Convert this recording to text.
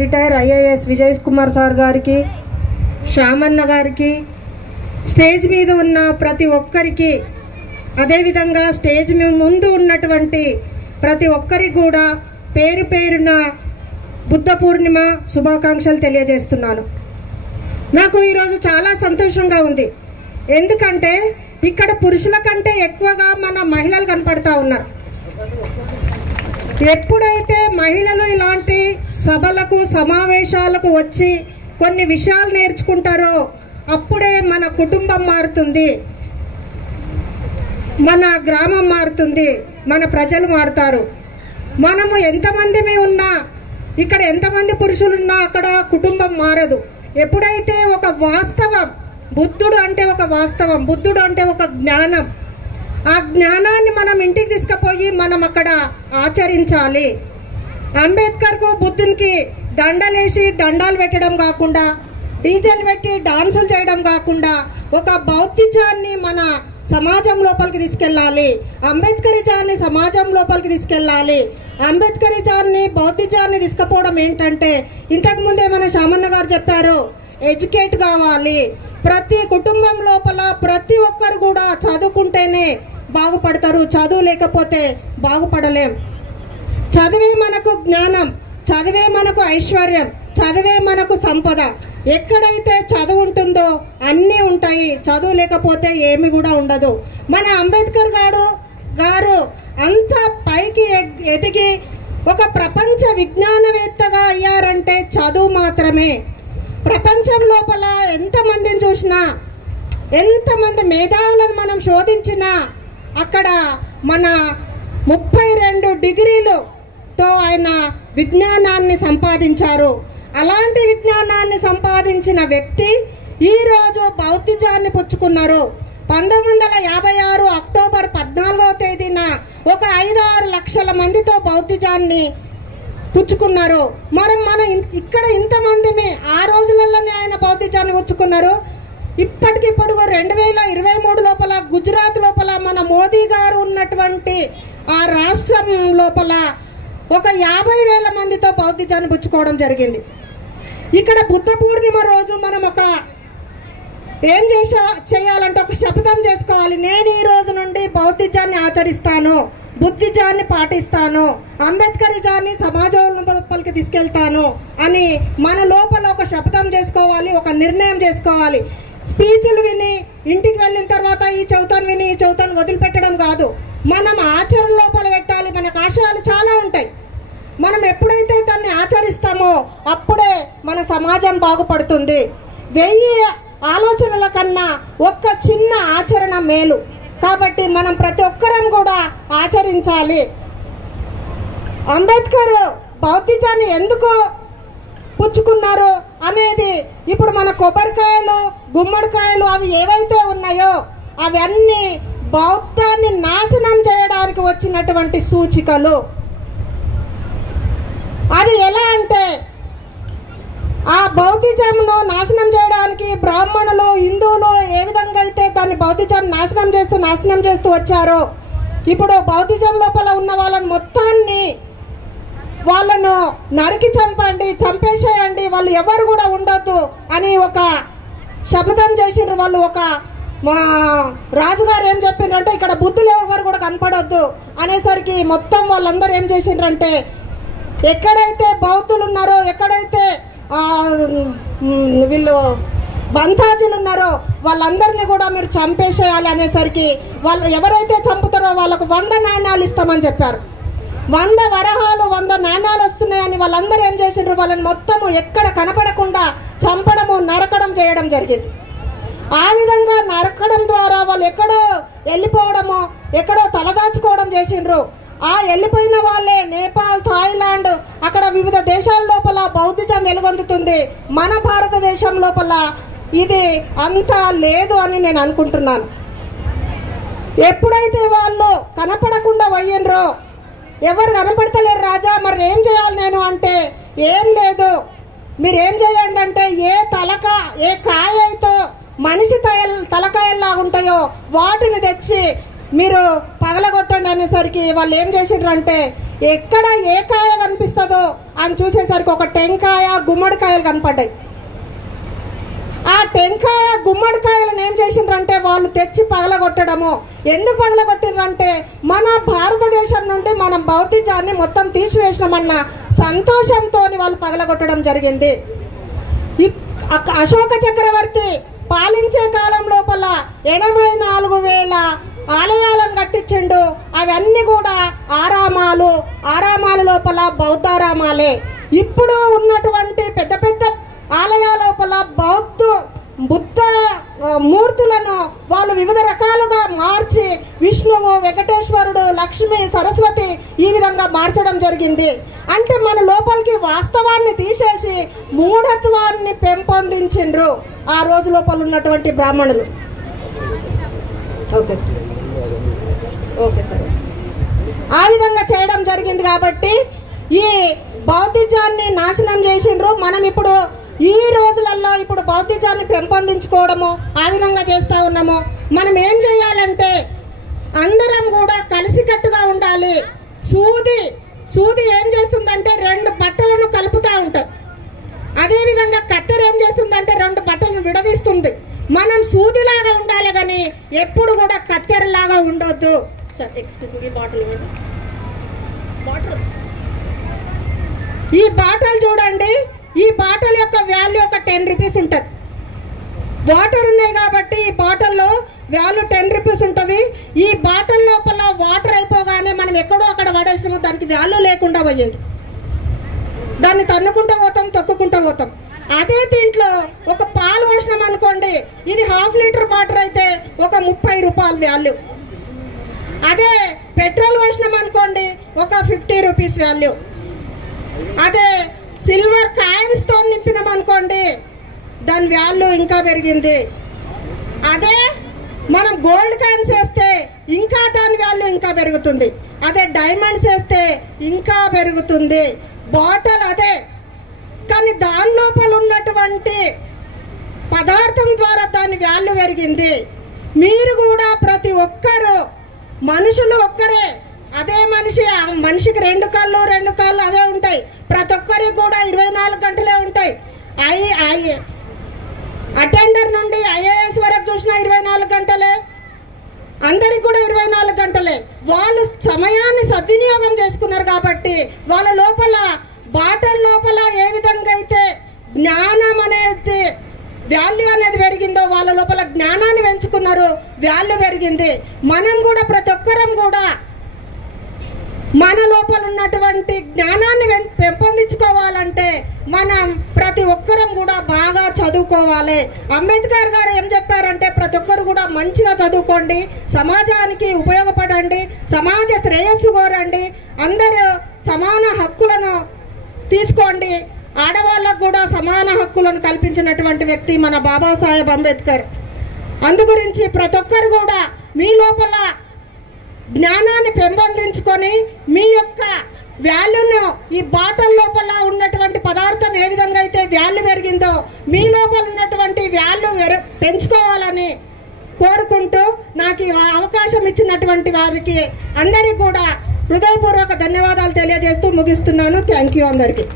Retire IAS Vijay Kumar sir గారికి, శ్యామన్న గారికి, stage మీద ఉన్న ప్రతి ఒక్కరికి, అదేవిధంగా స్టేజ్ ముందు ఉన్నటువంటి ప్రతి ఒక్కరికి కూడా పేరు పేరున బుద్ధ పూర్ణిమ శుభాకాంక్షలు తెలియజేస్తున్నాను. నాకు ఈరోజు చాలా సంతోషంగా ఉంది. ఎందుకంటే ఇక్కడ పురుషుల కంటే ఎక్కువగా మన మహిళలు కనపడతా ఉన్నారు. ఎప్పుడైతే మహిళలు ఇలాంటి సభలకు సమావేశాలకు వచ్చి కొన్ని విషయాలు నేర్చుకుంటారో అప్పుడే మన కుటుంబం మారుతుంది, మన గ్రామం మారుతుంది, మన ప్రజలు మారుతారు. మనము ఎంతమంది ఉన్నా, ఇక్కడ ఎంతమంది పురుషులున్నా అక్కడ కుటుంబం మారదు. ఎప్పుడైతే ఒక వాస్తవం, బుద్ధుడు అంటే ఒక వాస్తవం, బుద్ధుడు అంటే ఒక జ్ఞానం, ఆ జ్ఞానాన్ని మనం ఇంటికి తీసుకుపోయి మనం అక్కడ ఆచరించాలి. అంబేద్కర్కు బుద్ధునికి దండలేసి దండాలు పెట్టడం కాకుండా, డీజేలు పెట్టి డాన్సులు చేయడం కాకుండా ఒక బౌద్ధిజాన్ని మన సమాజం లోపలికి తీసుకెళ్ళాలి. అంబేద్కరిజాన్ని సమాజం లోపలికి తీసుకెళ్ళాలి. అంబేద్కరిజాన్ని బౌద్ధిజాన్ని తీసుకుపోవడం ఏంటంటే, ఇంతకుముందే మన శ్యామన్న గారు చెప్పారు, ఎడ్యుకేట్ కావాలి. ప్రతి కుటుంబం లోపల ప్రతి ఒక్కరు కూడా చదువుకుంటేనే బాగుపడతారు, చదువు లేకపోతే బాగుపడలేం. చదివే మనకు జ్ఞానం, చదివే మనకు ఐశ్వర్యం, చదివే మనకు సంపద. ఎక్కడైతే చదువు ఉంటుందో అన్నీ ఉంటాయి, చదువు లేకపోతే ఏమి కూడా ఉండదు. మన అంబేద్కర్ గారు అంత పైకి ఎదిగి ఒక ప్రపంచ విజ్ఞానవేత్తగా అయ్యారంటే చదువు మాత్రమే. ప్రపంచం లోపల ఎంతమందిని చూసినా, ఎంతమంది మేధావులను మనం శోధించినా అక్కడ మన 32 డిగ్రీలతో ఆయన విజ్ఞానాన్ని సంపాదించారు. అలాంటి విజ్ఞానాన్ని సంపాదించిన వ్యక్తి ఈరోజు బౌద్ధిజాన్ని పుచ్చుకున్నారు. 1956 అక్టోబర్ 14వ తేదీన ఒక 5-6 లక్షల మందితో బౌద్ధిజాన్ని పుచ్చుకున్నారు. మనం ఇక్కడ ఇంతమంది ఆ రోజులలోనే ఆయన బౌద్ధిజాన్ని పుచ్చుకున్నారు. ఇప్పటికిప్పుడు 2023 లోపల గుజరాత్ లోపల మన మోదీ గారు ఉన్నటువంటి ఆ రాష్ట్రం లోపల ఒక 50,000 మందితో బౌద్ధిజాన్ని పుచ్చుకోవడం జరిగింది. ఇక్కడ బుద్ధ పూర్ణిమ రోజు మనం ఏం చేయాలంటే ఒక శపథం చేసుకోవాలి. నేను ఈ రోజు నుండి బౌద్ధిజాన్ని ఆచరిస్తాను, బుద్ధిజాన్ని పాటిస్తాను, అంబేద్కరిజాన్ని సమాజం లోపలికి తీసుకెళ్తాను అని మన లోపల ఒక శపథం చేసుకోవాలి, ఒక నిర్ణయం చేసుకోవాలి. స్పీచ్లు విని ఇంటికి వెళ్ళిన తర్వాత ఈ చదువుతాను విని ఈ చదువుతాను వదిలిపెట్టడం కాదు, మనం ఆచరణ లోపల పెట్టాలి. మనకు ఆశయాలు చాలా ఉంటాయి, మనం ఎప్పుడైతే దాన్ని ఆచరిస్తామో అప్పుడే మన సమాజం బాగుపడుతుంది. 1000 ఆలోచనల కన్నా ఒక్క చిన్న ఆచరణ మేలు. కాబట్టి మనం ప్రతి ఒక్కరం కూడా ఆచరించాలి. అంబేద్కర్ బౌద్ధిజాన్ని ఎందుకు పుచ్చుకున్నారు అనేది ఇప్పుడు మన కొబ్బరికాయలు, గుమ్మడికాయలు అవి ఏవైతే ఉన్నాయో అవన్నీ బౌద్ధాన్ని నాశనం చేయడానికి వచ్చినటువంటి సూచికలు. అది ఎలా అంటే, ఆ బౌద్ధిజంను నాశనం చేయడానికి బ్రాహ్మణులు, హిందువులు ఏ విధంగా అయితే దాన్ని బౌద్ధిజాన్ని నాశనం చేస్తూ వచ్చారో, ఇప్పుడు బౌద్ధిజం లోపల ఉన్న వాళ్ళని మొత్తాన్ని వాళ్ళను నరికి చంపండి, చంపేసేయండి, వాళ్ళు ఎవరు కూడా ఉండొద్దు అని ఒక శపథం చేసిండ్రు. వాళ్ళు ఒక రాజుగారు ఏం చెప్పిండ్రంటే, ఇక్కడ బుద్ధులు ఎవరు కూడా కనపడొద్దు అనేసరికి మొత్తం వాళ్ళందరూ ఏం చేసిండ్రంటే, ఎక్కడైతే బౌద్ధులు ఉన్నారో, ఎక్కడైతే వీళ్ళు బంతాజీలు ఉన్నారో వాళ్ళందరినీ కూడా మీరు చంపేసేయాలి అనేసరికి వాళ్ళు ఎవరైతే చంపుతారో వాళ్ళకు 100 నాణ్యాలు ఇస్తామని చెప్పారు. 100 వరహాలు 100 నాణ్యాలు వస్తున్నాయని వాళ్ళందరూ ఏం చేసిండ్రు, వాళ్ళని మొత్తము ఎక్కడ కనపడకుండా చంపడము, నరకడం చేయడం జరిగింది. ఆ విధంగా నరకడం ద్వారా వాళ్ళు ఎక్కడో వెళ్ళిపోవడము, ఎక్కడో తలదాచుకోవడం చేసిండ్రు. ఆ వెళ్ళిపోయిన వాళ్ళే నేపాల్, థాయిలాండ్, అక్కడ వివిధ దేశాల లోపల బౌద్ధిజం వెలుగొందుతుంది. మన భారతదేశం లోపల ఇది అంతా లేదు అని నేను అనుకుంటున్నాను. ఎప్పుడైతే వాళ్ళు కనపడకుండా పోయిండ్రో, ఎవరు కనపడతలేరు రాజా, మరి ఏం చేయాలి నేను అంటే, ఏం లేదు, మీరేం చేయండి అంటే, ఏ కాయ అయితే మనిషి తలకాయల్లా ఉంటాయో వాటిని తెచ్చి మీరు పగలగొట్టండి అనేసరికి వాళ్ళు ఏం చేసిండ్రు అంటే, ఎక్కడ ఏ కాయ కనిపిస్తుందో అని చూసేసరికి ఒక టెంకాయ గుమ్మడికాయలు కనపడ్డాయి. ఆ టెంకాయ గుమ్మడికాయలను ఏం చేసిండ్రంటే వాళ్ళు తెచ్చి పగలగొట్టడము. ఎందుకు పగలగొట్టిండ్రంటే మన భారతదేశం నుండి మనం బౌద్ధిజాన్ని మొత్తం తీసివేసినామన్న సంతోషంతో వాళ్ళు పగలగొట్టడం జరిగింది. అశోక చక్రవర్తి పాలించే కాలం లోపల 84,000 ఆలయాలను కట్టించిండు. అవన్నీ కూడా ఆరామాల లోపల బౌద్ధారామాలే. ఇప్పుడు ఉన్నటువంటి పెద్ద పెద్ద ఆలయాల లోపల బుద్ధ మూర్తులను వాళ్ళు వివిధ రకాలుగా మార్చి విష్ణువు, వెంకటేశ్వరుడు, లక్ష్మి, సరస్వతి ఈ విధంగా మార్చడం జరిగింది. అంటే మన లోపలికి వాస్తవాన్ని తీసేసి మూఢత్వాన్ని పెంపొందించిండ్రు ఆ రోజు లోపల ఉన్నటువంటి బ్రాహ్మణులు. ఓకే సార్, ఆ విధంగా చేయడం జరిగింది. కాబట్టి ఈ బౌద్ధిజాన్ని నాశనం చేసిండ్రు. మనం ఇప్పుడు ఈ రోజులలో ఇప్పుడు బౌద్ధిజాన్ని పెంపొందించుకోవడము ఆ విధంగా చేస్తూ ఉన్నాము. మనం ఏం చేయాలంటే అందరం కూడా కలిసికట్టుగా ఉండాలి. సూది ఏం చేస్తుందంటే 2 బట్టలను కలుపుతూ ఉంటుంది. అదేవిధంగా కత్తెర ఏం చేస్తుందంటే 2 బట్టలను విడదీస్తుంది. మనం సూదిలాగా ఉండాలి కానీ ఎప్పుడు కూడా కత్తెరలాగా ఉండొద్దు. సార్ ఎక్స్క్యూజ్ మీ, ఈ బాటిల్ చూడండి. ఈ బాటిల్ యొక్క వాల్యూ ఒక 10 రూపీస్ ఉంటుంది. వాటర్ ఉన్నాయి కాబట్టి ఈ బాటిల్లో వాల్యూ 10 రూపీస్ ఉంటుంది. ఈ బాటిల్ లోపల వాటర్ అయిపోగానే మనం ఎక్కడో అక్కడ పడేసినామో దానికి వాల్యూ లేకుండా పోయింది. దాన్ని తన్నుకుంటూ పోతాం, తొక్కుకుంటూ పోతాం. అదే దీంట్లో ఒక పాలు పోసినాం అనుకోండి, ఇది 1/2 లీటర్ వాటర్ అయితే ఒక 30 రూపాయలు వాల్యూ. అదే పెట్రోల్ పోసినాం అనుకోండి ఒక 50 రూపీస్ వాల్యూ. అదే సిల్వర్ కాయిన్స్తో నింపినాం అనుకోండి దాని వాల్యూ ఇంకా పెరిగింది. అదే మనం గోల్డ్ కాయిన్స్ వేస్తే ఇంకా దాని వాల్యూ ఇంకా పెరుగుతుంది. అదే డైమండ్స్ వేస్తే ఇంకా పెరుగుతుంది. బాటిల్ అదే, కానీ దాని లోపల ఉన్నటువంటి పదార్థం ద్వారా దాని వాల్యూ పెరిగింది. మీరు కూడా ప్రతి ఒక్కరు మనుషులు ఒక్కరే. అదే మనిషికి 2 కాళ్ళు అవే ఉంటాయి. ప్రతి ఒక్కరికి కూడా 24 గంటలే ఉంటాయి. అటెండర్ నుండి IAS వరకు చూసినా 24 గంటలే, అందరికి కూడా 24 గంటలే. వాళ్ళు సమయాన్ని సద్వినియోగం చేసుకున్నారు కాబట్టి వాళ్ళ లోపల బాటల్ లోపల ఏ విధంగా అయితే జ్ఞానం అనేది వాల్యూ అనేది పెరిగిందో వాళ్ళ లోపల జ్ఞానాన్ని పెంచుకున్నారు, వాల్యూ పెరిగింది. మనం కూడా ప్రతి ఒక్కరం కూడా మన లోపల ఉన్నటువంటి జ్ఞానాన్ని పెంపొందించుకోవాలంటే మనం ప్రతి ఒక్కరం కూడా బాగా చదువుకోవాలి. అంబేద్కర్ గారు ఏం చెప్పారంటే ప్రతి ఒక్కరు కూడా మంచిగా చదువుకోండి, సమాజానికి ఉపయోగపడండి, సమాజ శ్రేయస్సు కోరండి, అందరూ సమాన హక్కులను తీసుకోండి. ఆడవాళ్ళకు కూడా సమాన హక్కులను కల్పించినటువంటి వ్యక్తి మన బాబాసాహెబ్ అంబేద్కర్. అందుగురించి ప్రతి ఒక్కరు కూడా మీ లోపల జ్ఞానాన్ని పెంపొందించుకొని మీ యొక్క వాల్యూను ఈ బాటిల్ లోపల ఉన్నటువంటి పదార్థం ఏ విధంగా అయితే వాల్యూ పెరిగిందో మీ లోపల ఉన్నటువంటి వాల్యూ పెంచుకోవాలని కోరుకుంటూ నాకు ఈ అవకాశం ఇచ్చినటువంటి వారికి అందరికీ కూడా హృదయపూర్వక ధన్యవాదాలు తెలియజేస్తూ ముగిస్తున్నాను. థ్యాంక్ యూ అందరికీ.